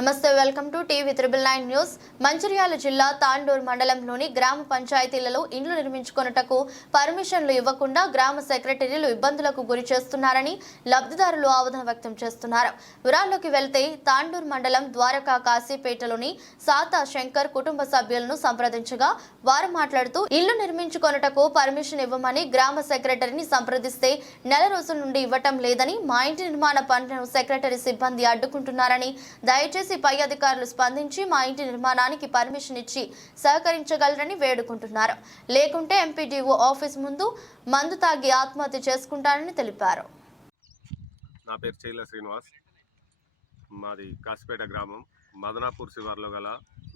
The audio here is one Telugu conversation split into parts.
నమస్తే welcome to TV triple nine news. Mancherial జిల్లా తాండూర్ మండలంలోని గ్రామ పంచాయతీలలో ఇండ్లు నిర్మించుకొనుటకు పర్మిషన్లు ఇవ్వకుండా గ్రామ సెక్రటరీలు ఇబ్బందులకు గురి చేస్తున్నారని లబ్ధిదారులు ఆవేదన వ్యక్తం చేస్తున్నారు. వివరాల్లోకి వెళ్తే తాండూర్ మండలం ద్వారకా కాశీపేటలోని సాతా శంకర్ కుటుంబ సభ్యులను సంప్రదించగా వారు మాట్లాడుతూ ఇల్లు నిర్మించుకొనుటకు పర్మిషన్ ఇవ్వమని గ్రామ సెక్రటరీని సంప్రదిస్తే నెల రోజుల నుండి ఇవ్వటం లేదని మా ఇంటి నిర్మాణ పనులను సెక్రటరీ సిబ్బంది అడ్డుకుంటున్నారని దయచేసి పై అధికారులు స్పందించి మా ఇంటి నిర్మాణానికి పర్మిషన్ ఇచ్చి సహకరించగలరని వేడుకుంటున్నారు. లేకుంటే ఎంపీడీఓ ఆఫీస్ ముందు మందు తాగి ఆత్మహత్య చేసుకుంటానని తెలిపారు. నా పేరు చైల శ్రీనివాస్. మాది కాసిపేట గ్రామం. మదనాపూర్ శివార్లో గల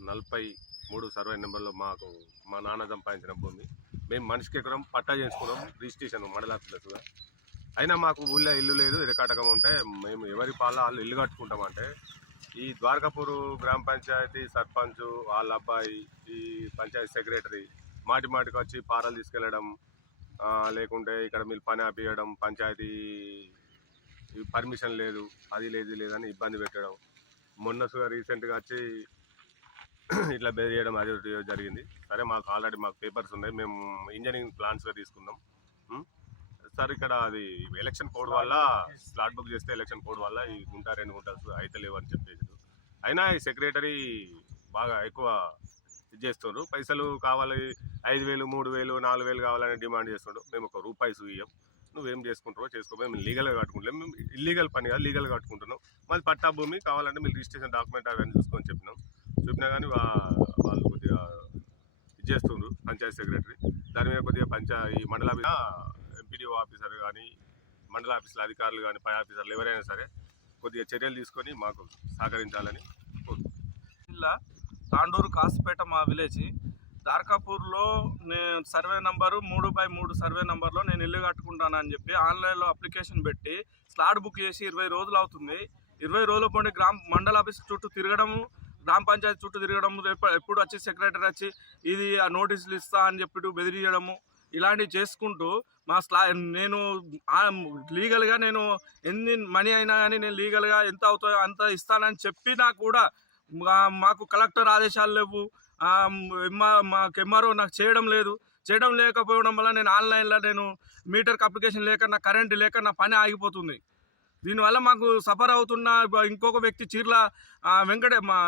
నలభై మూడు సర్వే నెంబర్లో మాకు మా నాన్న సంపాదించిన భూమి. మేము మనిషికి ఎకరం పట్టా చేసుకున్నాం రిజిస్ట్రేషన్ మండలాఫీసుగా అయినా మాకు ఊళ్ళో ఇల్లు లేదు ఇరకాటకం ఉంటే మేము ఎవరి పాల వాళ్ళు ఇల్లు కట్టుకుంటామంటే ఈ ద్వారకాపూర్ గ్రామ పంచాయతీ సర్పంచ్ వాళ్ళ అబ్బాయి ఈ పంచాయతీ సెక్రటరీ మాటి మాటికి వచ్చి పారాలు తీసుకెళ్ళడం లేకుంటే ఇక్కడ మీరు పని ఆపియడం పంచాయతీ పర్మిషన్ లేదు అది లేదు లేదని ఇబ్బంది పెట్టడం. మొన్న రీసెంట్గా వచ్చి ఇట్లా బెదిరియడం అది జరిగింది. సరే మాకు ఆల్రెడీ మాకు పేపర్స్ ఉన్నాయి మేము ఇంజనీరింగ్ ప్లాన్స్గా తీసుకుందాం సార్ ఇక్కడ అది ఎలక్షన్ కోడ్ వల్ల స్లాట్ బుక్ చేస్తే ఎలక్షన్ కోడ్ వల్ల ఈ గుంట రెండు గుంటలు అయితే లేవు అని చెప్పేసి అయినా ఈ సెక్రటరీ బాగా ఎక్కువ ఇది చేస్తుండ్రు. పైసలు కావాలి ఐదు వేలు మూడు వేలు నాలుగు వేలు కావాలని డిమాండ్ చేస్తుండ్రు మేము ఒక రూపాయి సూయం. నువ్వేం చేసుకుంటారో చేసుకో. మేము లీగల్గా కట్టుకుంటాం మేము ఇల్లీగల్ పని కాదు లీగల్గా కట్టుకుంటున్నాం. మాది పట్టా భూమి కావాలంటే మీరు రిజిస్ట్రేషన్ డాక్యుమెంట్ అవన్నీ చూసుకొని చెప్పినాం. చెప్పినా కానీ వాళ్ళు కొద్దిగా ఇది చేస్తుండ్రు పంచాయతీ సెక్రటరీ దాని మీద కొద్దిగా పంచా ఈ మండల ఎంపీడీఓ ఆఫీసర్ కానీ మండల ఆఫీసుల అధికారులు కానీ పై ఆఫీసర్లు ఎవరైనా సరే కొద్దిగా చర్యలు తీసుకొని మాకు సహకరించాలని జిల్లా తాండూరు కాసుపేట మా విలేజ్. దార్కాపూర్లో నేను సర్వే నంబరు మూడు బై మూడు సర్వే నంబర్లో నేను ఇల్లు కట్టుకుంటానని చెప్పి ఆన్లైన్లో అప్లికేషన్ పెట్టి స్లాట్ బుక్ చేసి ఇరవై రోజులు అవుతుంది. ఇరవై రోజుల పండి గ్రామ మండల ఆఫీస్ చుట్టూ తిరగడము గ్రామ పంచాయతీ చుట్టూ తిరగడం ఎప్పుడు వచ్చి సెక్రటరీ వచ్చి ఇది ఆ నోటీసులు ఇస్తా అని చెప్పి బెదిరియడము ఇలాంటివి చేసుకుంటూ మా స్లా నేను లీగల్గా నేను ఎన్ని మనీ అయినా కానీ నేను లీగల్గా ఎంత అవుతాయో అంత ఇస్తానని చెప్పినా కూడా మాకు కలెక్టర్ ఆదేశాలు లేవు. మాకు ఎంఆర్ఓ నాకు చేయడం లేదు. చేయడం లేకపోవడం వల్ల నేను ఆన్లైన్లో నేను మీటర్కి అప్లికేషన్ లేక నా కరెంట్ లేక నా పని ఆగిపోతుంది. దీనివల్ల మాకు సఫర్ అవుతున్న ఇంకొక వ్యక్తి చీర్ల వెంకటే మా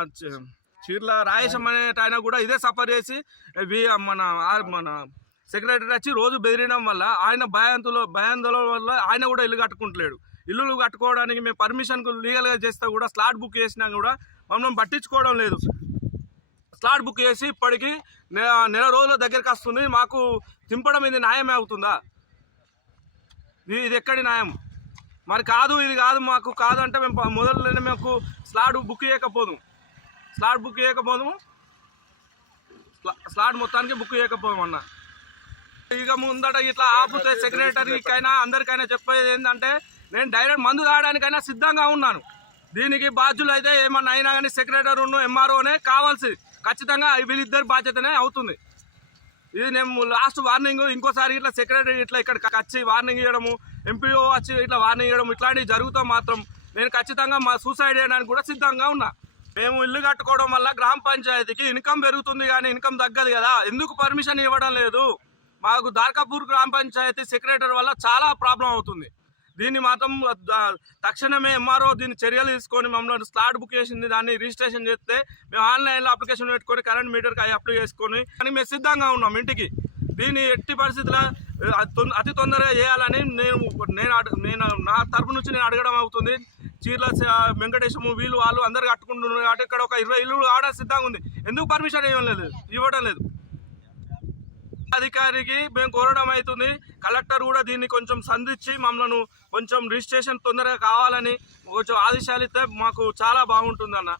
చీర్ల రాయేశం అనే ఆయన కూడా ఇదే సఫర్ చేసి మన మన సెక్రటరీ వచ్చి రోజు బెదిరియడం వల్ల ఆయన భయాంతులో భయాందోళన వల్ల ఆయన కూడా ఇల్లు కట్టుకుంటలేడు. ఇల్లులు కట్టుకోవడానికి మేము పర్మిషన్కు లీగల్గా చేస్తే కూడా స్లాట్ బుక్ చేసినా కూడా మమ్మల్ని పట్టించుకోవడం లేదు. స్లాట్ బుక్ చేసి ఇప్పటికి నెల రోజుల దగ్గరికి వస్తుంది. మాకు తింపడం ఇది న్యాయమే అవుతుందా? ఇది ఇది ఎక్కడి న్యాయం? మరి కాదు ఇది కాదు మాకు కాదు అంటే మేము మొదలనే మాకు స్లాట్ బుక్ చేయకపోదు స్లాట్ బుక్ చేయకపోదు స్లా- స్లాట్ మొత్తానికి బుక్ చేయకపోదు అన్న ఇక ముందట ఇట్లా ఆపుతే సెక్రటరీకైనా అందరికైనా చెప్పేది ఏంటంటే నేను డైరెక్ట్ మందు తాగడానికైనా సిద్ధంగా ఉన్నాను. దీనికి బాధ్యులు అయితే ఏమన్నా అయినా కానీ సెక్రటరీ ఉన్న ఎంఆర్ఓనే కావాల్సి ఖచ్చితంగా వీళ్ళిద్దరి బాధ్యతనే అవుతుంది. ఇది నేను లాస్ట్ వార్నింగ్ ఇంకోసారి ఇట్లా సెక్రటరీ ఇట్లా ఇక్కడ వచ్చి వార్నింగ్ ఇవ్వడము ఎంపీఓ వచ్చి ఇట్లా వార్నింగ్ ఇవ్వడం ఇట్లాంటివి జరుగుతూ మాత్రం నేను ఖచ్చితంగా మా సూసైడ్ చేయడానికి కూడా సిద్ధంగా ఉన్నా. మేము ఇల్లు కట్టుకోవడం వల్ల గ్రామ పంచాయతీకి ఇన్కమ్ పెరుగుతుంది కానీ ఇన్కమ్ తగ్గదు కదా. ఎందుకు పర్మిషన్ ఇవ్వడం లేదు? మాకు దార్కాపూర్ గ్రామ పంచాయతీ సెక్రటరీ వల్ల చాలా ప్రాబ్లం అవుతుంది. దీన్ని మాత్రం తక్షణమే ఎంఆర్ఓ దీన్ని చర్యలు తీసుకొని మమ్మల్ని స్లాట్ బుక్ చేసింది దాన్ని రిజిస్ట్రేషన్ చేస్తే మేము ఆన్లైన్లో అప్లికేషన్ పెట్టుకొని కరెంట్ మీటర్కి అవి అప్లై చేసుకొని కానీ మేము సిద్ధంగా ఉన్నాం ఇంటికి. దీన్ని ఎట్టి పరిస్థితుల్లో తొం- అతి తొందరగా చేయాలని నేను నేను అడ- నేను నా తరపు నుంచి నేను అడగడం అవుతుంది. చీర్ల వెంకటేశము వీళ్ళు వాళ్ళు అందరు కట్టుకుంటున్నారు కాబట్టి ఇక్కడ ఒక ఇరవై ఇల్లు ఆడ సిద్ధంగా ఉంది. ఎందుకు పర్మిషన్ ఇవ్వడం లేదు? ఇవ్వడం లేదు. అధికారికి మేము కోరడం అవుతుంది. కలెక్టర్ కూడా దీన్ని కొంచెం సంధించి మమ్మల్ని కొంచెం రిజిస్ట్రేషన్ తొందరగా కావాలని కొంచెం ఆదేశాలు ఇస్తే మాకు చాలా బాగుంటుంది అన్న